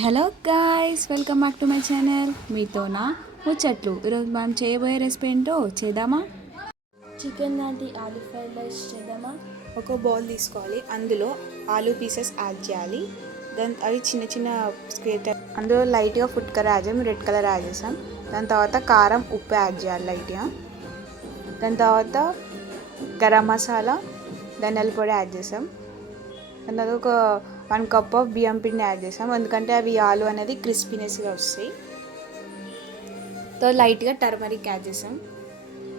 Hello guys, welcome back to my channel. మీతోనా ముచ్చట్లు. ఈరోజు మనం చేయబోయే రెసిపీ ఏంటో చేద్దామా? చికెన్ లాంటి ఆలూ ఫ్రైడ్ రైస్ చేద్దామా? ఒక బౌల్ తీసుకోవాలి, అందులో ఆలూ పీసెస్ యాడ్ చేయాలి. దాని అవి చిన్న చిన్న స్క్వేర్ టైప్. అందులో లైట్గా ఫుడ్ కలర్ యాడ్ చేసాం, రెడ్ కలర్ యాడ్ చేసాం. దాని తర్వాత కారం, ఉప్పు యాడ్ చేయాలి లైట్గా. దాని తర్వాత గరం మసాలా, ధనియాల పొడి యాడ్ చేసాం. దాని తర్వాత ఒక 1 కప్ ఆఫ్ బియ్యం పిండి యాడ్ చేసాం, ఎందుకంటే అవి ఆలు అనేది క్రిస్పీనెస్గా వస్తాయి. తర్వాత లైట్గా టర్మరిక్ యాడ్ చేసాం,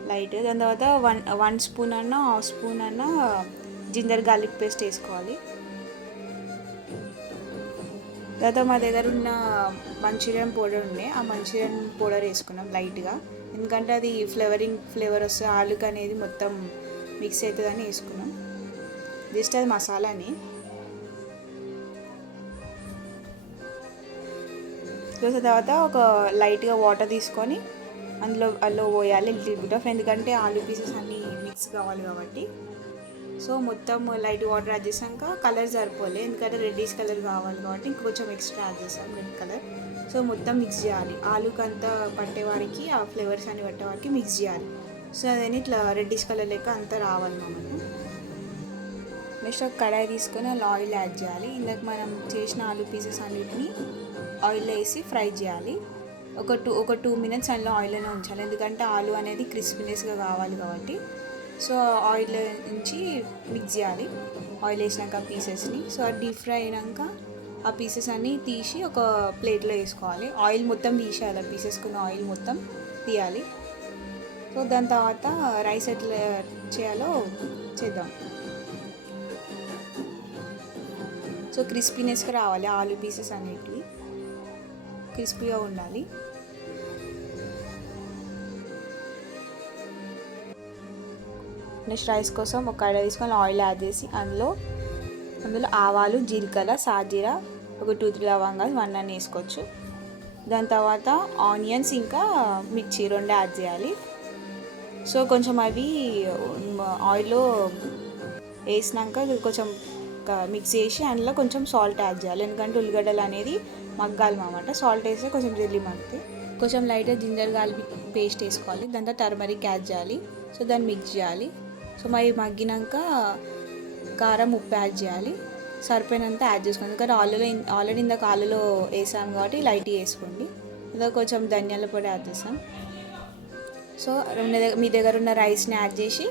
లైట్గా. దాని తర్వాత వన్ స్పూన్ అన్న హాఫ్ స్పూన్ అన్న జింజర్ గార్లిక్ పేస్ట్ వేసుకోవాలి. తర్వాత మా దగ్గర ఉన్న మంచూరియన్ పౌడర్ ఉండే, ఆ మంచూరియన్ పౌడర్ వేసుకున్నాం లైట్గా, ఎందుకంటే అది ఫ్లేవర్ వస్తే ఆలుకి అనేది మొత్తం మిక్స్ అవుతుందని వేసుకున్నాం. జస్ట్ అది మసాలాని. తర్వాత ఒక లైట్గా వాటర్ తీసుకొని అందులో పోయాలి లిటిల్ బిట్ ఆఫ్, ఎందుకంటే ఆలూ పీసెస్ అన్నీ మిక్స్ కావాలి కాబట్టి. సో మొత్తం లైట్ వాటర్ యాడ్ చేసాక కలర్ సరిపోలే, ఎందుకంటే రెడ్డిష్ కలర్ కావాలి కాబట్టి ఇంకొంచెం ఎక్స్ట్రా యాడ్ చేసాం, రెడ్ కలర్. సో మొత్తం మిక్స్ చేయాలి, ఆలూకి అంతా పట్టేవారికి, ఆ ఫ్లేవర్స్ అన్ని పట్టేవారికి మిక్స్ చేయాలి. సో అదని ఇట్లా రెడ్డిష్ కలర్ లెక్క అంతా రావాలి మనకు. నెక్స్ట్ ఒక కడాయి తీసుకొని అలా ఆయిల్ యాడ్ చేయాలి. ఇందాక మనం చేసిన ఆలూ పీసెస్ అన్నిటిని ఆయిల్లో వేసి ఫ్రై చేయాలి. ఒక టూ మినిట్స్ అందులో ఆయిల్లోనే ఉంచాలి, ఎందుకంటే ఆలు అనేది క్రిస్పీనెస్గా కావాలి కాబట్టి. సో ఆయిల్ నుంచి మిక్స్ చేయాలి, ఆయిల్ వేసినాక పీసెస్ని. సో అది డీప్ ఫ్రై అయినాక ఆ పీసెస్ అన్నీ తీసి ఒక ప్లేట్లో వేసుకోవాలి. ఆయిల్ మొత్తం తీసేయాలి, ఆ పీసెస్కున్న ఆయిల్ మొత్తం తీయాలి. సో దాని తర్వాత రైస్ ఎట్లా చేయాలో చేద్దాం. సో క్రిస్పీనెస్గా రావాలి, ఆలూ పీసెస్ అన్నిటివి క్రిస్పీగా ఉండాలి. నెక్స్ట్ రైస్ కోసం ఒక కడాయి తీసుకొని ఆయిల్ యాడ్ చేసి అందులో ఆవాలు, జీలకర్ర, సాజీర, ఒక 2-3 లవంగాలు 1 అని వేసుకోవచ్చు. దాని తర్వాత ఆనియన్స్ ఇంకా మిర్చి 2 యాడ్ చేయాలి. సో కొంచెం అవి ఆయిల్లో వేసినాక కొంచెం మిక్స్ చేసి అందులో కొంచెం సాల్ట్ యాడ్ చేయాలి, ఎందుకంటే ఉల్లిగడ్డలు అనేది మగ్గాలి అన్నమాట. సాల్ట్ వేస్తే కొంచెం జల్లి మగ్గుతాయి. కొంచెం లైట్గా జింజర్ గార్లిక్ పేస్ట్ వేసుకోవాలి. దాంతో టర్మరిక్ యాడ్ చేయాలి. సో దాన్ని మిక్స్ చేయాలి. సో మరి మగ్గినాక కారం, ఉప్పు యాడ్ చేయాలి, సరిపోయినంత యాడ్ చేసుకోండి, ఎందుకంటే ఆల్రెడీ ఇందాక ఆలులో వేసాం కాబట్టి లైట్గా వేసుకోండి. ఇంకా కొంచెం ధనియాల పొడి యాడ్ చేసాం. సో మీ దగ్గర ఉన్న రైస్ని యాడ్ చేసి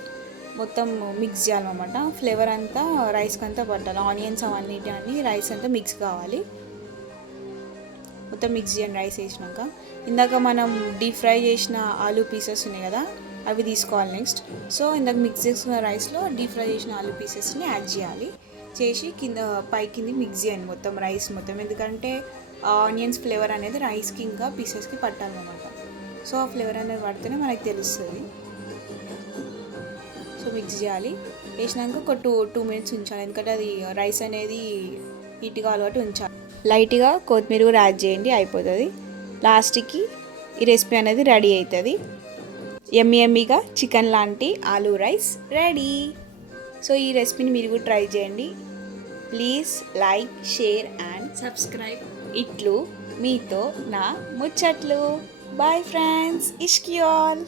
మొత్తం మిక్స్ చేయాలన్నమాట. ఫ్లేవర్ అంతా రైస్కి అంతా పట్టాలి, ఆనియన్స్ అవన్నీ రైస్ అంతా మిక్స్ కావాలి. మొత్తం మిక్స్ చేయండి రైస్ వేసినాక. ఇందాక మనం డీప్ ఫ్రై చేసిన ఆలూ పీసెస్ ఉన్నాయి కదా, అవి తీసుకోవాలి నెక్స్ట్. సో ఇందాక మిక్స్ చేసుకున్న రైస్లో డీప్ ఫ్రై చేసిన ఆలూ పీసెస్ని యాడ్ చేయాలి. చేసి కింది మిక్స్ చేయండి మొత్తం రైస్ మొత్తం, ఎందుకంటే ఆనియన్స్ ఫ్లేవర్ అనేది రైస్కి ఇంకా పీసెస్కి పట్టాలన్నమాట. సో ఆ ఫ్లేవర్ అనేది పడితేనే మనకు తెలుస్తుంది. సో మిక్స్ చేయాలి. వేసినాక ఒక టూ మినిట్స్ ఉంచాలి, ఎందుకంటే అది రైస్ అనేది హీట్ కావాలి కాబట్టి ఉంచాలి. లైట్గా కొత్తిమీర కూడా యాడ్ చేయండి, అయిపోతుంది. లాస్ట్కి ఈ రెసిపీ అనేది రెడీ అవుతుంది. ఎమ్మీగా చికెన్ లాంటి ఆలూ రైస్ రెడీ. సో ఈ రెసిపీని మీరు కూడా ట్రై చేయండి. Please like, share and subscribe. ఇట్లు మీతో నా ముచ్చట్లు. బాయ్ ఫ్రెండ్స్, ఇష్క్ యూ ఆల్.